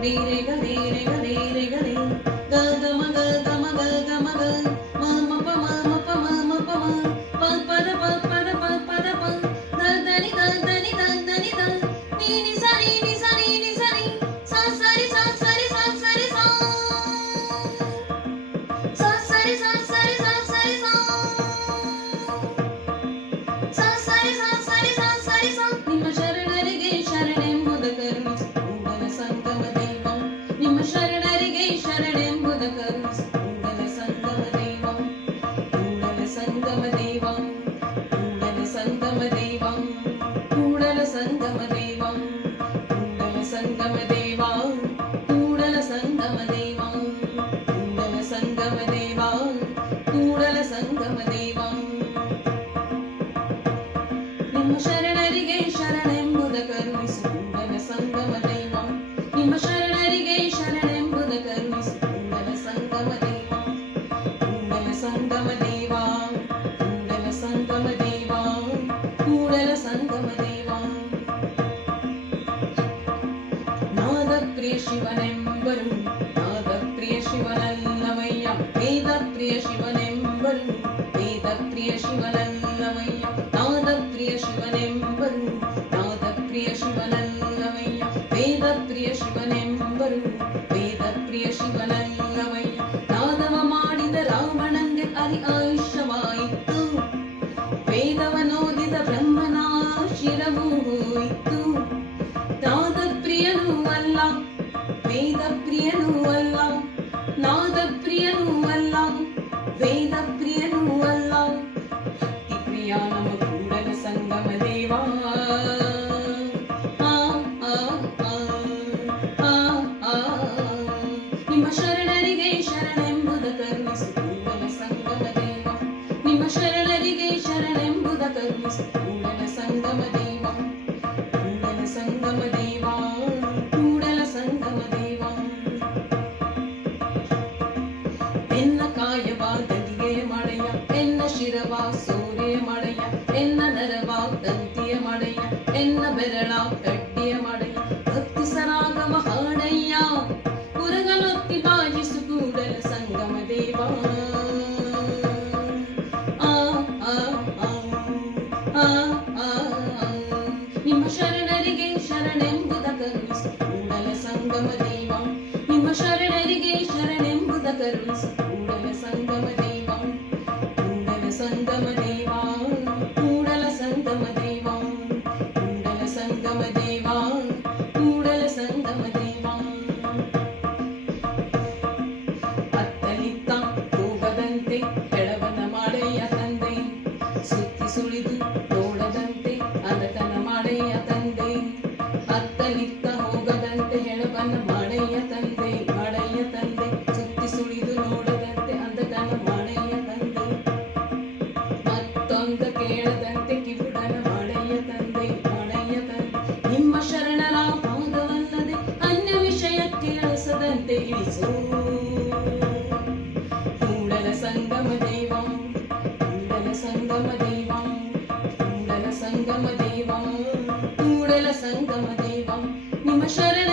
re re ga re re ga re re ga re ga ga ma ga ga ma ga ga ma ga ma ma pa ma ma pa ma ma pa ma pa pa da pa pa da pa pa da pa da da ni da da ni da da ni da ni ni sa ni ni sa ni ni sa ni sa sa ri sa sa ri sa sa ri sa sa sa ri sa sa ri sa sa ri sa sa sa ರಿ sa sa ರಿ sa sa ರಿ sa ನಿಮ್ಮ ಶರಣರಿಗೆ ಶರಣೆಂಬುದ ಕರುಣಿಸು ಕೂಡಲ ಸಂಗಮ ದೈವಂ ನಿಮ್ಮ ಶರಣರಿಗೆ ಶರಣೆಂಬುದ ಕರುಣಿಸು ಕೂಡಲ ಸಂಗಮ ದೈವಂ ಕೂಡಲ ಸಂಗಮ ದೈವಂ ಕೂಡಲ ಸಂಗಮ ದೈವಂ ಕೂಡಲ ಸಂಗಮ ದೈವಂ ಕೂಡಲ ಸಂಗಮ ದೈವಂ ಕೂಡಲ ಸಂಗಮ ದೈವಂ ಕೂಡಲ ಸಂಗಮ ದೈವಂ ಕೂಡಲ ಸಂಗಮ ದೈವಂ ನಿಮ್ಮ ಶರಣರಿಗೆ ಶರಣೆಂಬುದ ಕರುಣಿಸು ಕೂಡಲ ಸಂಗಮ ದೈವಂ ನಿಮ್ಮ ಶರಣರಿಗೆ ಶರಣೆಂಬುದ ಕರುಣಿಸು ಕೂಡಲ ಸಂಗಮ ದೈವಂ ಕೂಡಲ ಸಂಗಮ ದೈವಂ ಕೂಡಲ ಸಂಗಮ ದೈವಂ ಕೂಡಲ ಸಂಗಮ ದೈವಂ ನಾದ ಪ್ರಿಯ ಶಿವನೆಂಬರು ನಾದ ಪ್ರಿಯ ಶಿವನಲ್ಲವಯ್ಯ ವೇದ ಪ್ರಿಯ ಶಿವನೆಂಬರು ವೇದ ಪ್ರಿಯ ಶಿವನಲ್ಲವಯ್ಯ ನಾದ ಪ್ರಿಯ ಶಿವನೆಂಬರು ನಾದ ಪ್ರಿಯ ಶಿವನಲ್ಲವಯ್ಯ ವೇದ ಪ್ರಿಯ ಶಿವನೆಂಬರು ವೇದ ಪ್ರಿಯ ಶಿವನಲ್ಲವಯ್ಯ ನಾದವ ಮಾಡಿದ ರಾವಣಂಗೆ ಅರಿ ಆಯುಷ್ಯವಾಯಿತು ವೇದವನೋದಿದ ಬ್ರಹ್ಮನ ಶಿರವು ಹೋಯಿತು ನಾದ ಪ್ರಿಯನೂ ಅಲ್ಲ ವೇದ ಪ್ರಿಯನೂ ಅಲ್ಲ ನಾದ ಪ್ರಿಯನೂ ಅಲ್ಲ ವೇದ ಪ್ರಿಯನೂ ಅಲ್ಲ ಭಕ್ತಿ ಪ್ರಿಯ ನಮ ಕೂಡಲ ಸಂಗಮ ದೇವ ನಿಮ್ಮ ಶರಣರಿಗೆ ಶರಣೆಂಬುದ ಕರುಣಿಸು ಕೂಡಲ ಸಂಗಮ ದೇವ ನಿಮ್ಮ ಶರಣರಿಗೆ ಶರಣೆಂಬುದ ಕರುಣಿಸು ಕೂಡಲ ಸಂಗಮ ದೇವ ಕೂಡಲ ಸಂಗಮ ದೇವ ಕೂಡಲ ಸಂಗಮ ದೇವ ಎನ್ನ ಕಾಯವ ಗದಿಗೆ ಮಳೆಯ ಎನ್ನ ಶಿರವ ಸೂರ್ಯ ಮಳೆಯ ಎನ್ನ ನರವ ತಂತಿಯ ಮಳೆಯ ಎನ್ನ ಬೆರಳ ಕಡ್ಡಿಯ ಮಳೆಯ ಭಕ್ತಿ ಸರಾಗವ ಹಾಡಯ್ಯ ಕುರಗಲೊತ್ತಿ ಬಾಜಿಸು ಕೂಡಲ ಸಂಗಮ ದೇವ ನಿಮ್ಮ ಶರಣರಿಗೆ ಶರಣೆಂಬುದ ಕರುಣಿಸು ಕೂಡಲ ಸಂಗಮ ದೇವ ನಿಮ್ಮ ಶರಣರಿಗೆ ಶರಣೆಂಬುದ ಕರುಣಿಸು ಕೂಡಲ ಸಂಗಮ ದೇವ ಕೂಡಲ ಸಂಗಮ ದೇವ ಕೂಡಲ ಸಂಗಮ ದೇವ ಕೂಡಲ ಸಂಗಮ ದೇವ ಕೂಡಲ ಸಂಗಮ ದೇವ ಅತ್ತಲಿತ್ತ ಹೋಗದಂತೆ ಕೆಳವನ ಮಾಡಯ್ಯ ತಂದೆ ಸುತ್ತಿ ಸುಳಿದು ನೋಡದಂತೆ ಅದಕನ ಮಾಡಯ್ಯ ತಂದೆ ಅತ್ತಲಿತ್ತ ಹೋಗದಂತೆ ಹೆಳವನ ಮಾಡಯ್ಯ ತಂದೆ ಸುತ್ತಿ ಸುಳಿದು ನೋಡದಂತೆ ಅಂದಕನ ಮಾಡಯ್ಯ ತಂದೆ ಮತ್ತೊಂದ ಕೇಳದಂತೆ ಕಿವುಡನ ಮಾಡಯ್ಯ ತಂದೆ ನಿಮ್ಮ ಶರಣರ ಪಾದವಲ್ಲದೆ ಅನ್ಯ ವಿಷಯಕ್ಕೆ ಅಳಿಸದಂತೆ ಇಳಿಸು ಕೂಡಲ ಸಂಗಮ ದೇವಂ ಕೂಡಲ ಸಂಗಮ ದೇವಂ ಕೂಡಲ ಸಂಗಮ ದೇವಂ ಕೂಡಲ ಸಂಗಮ ದೇವಂ ನಿಮ್ಮ ಶರಣ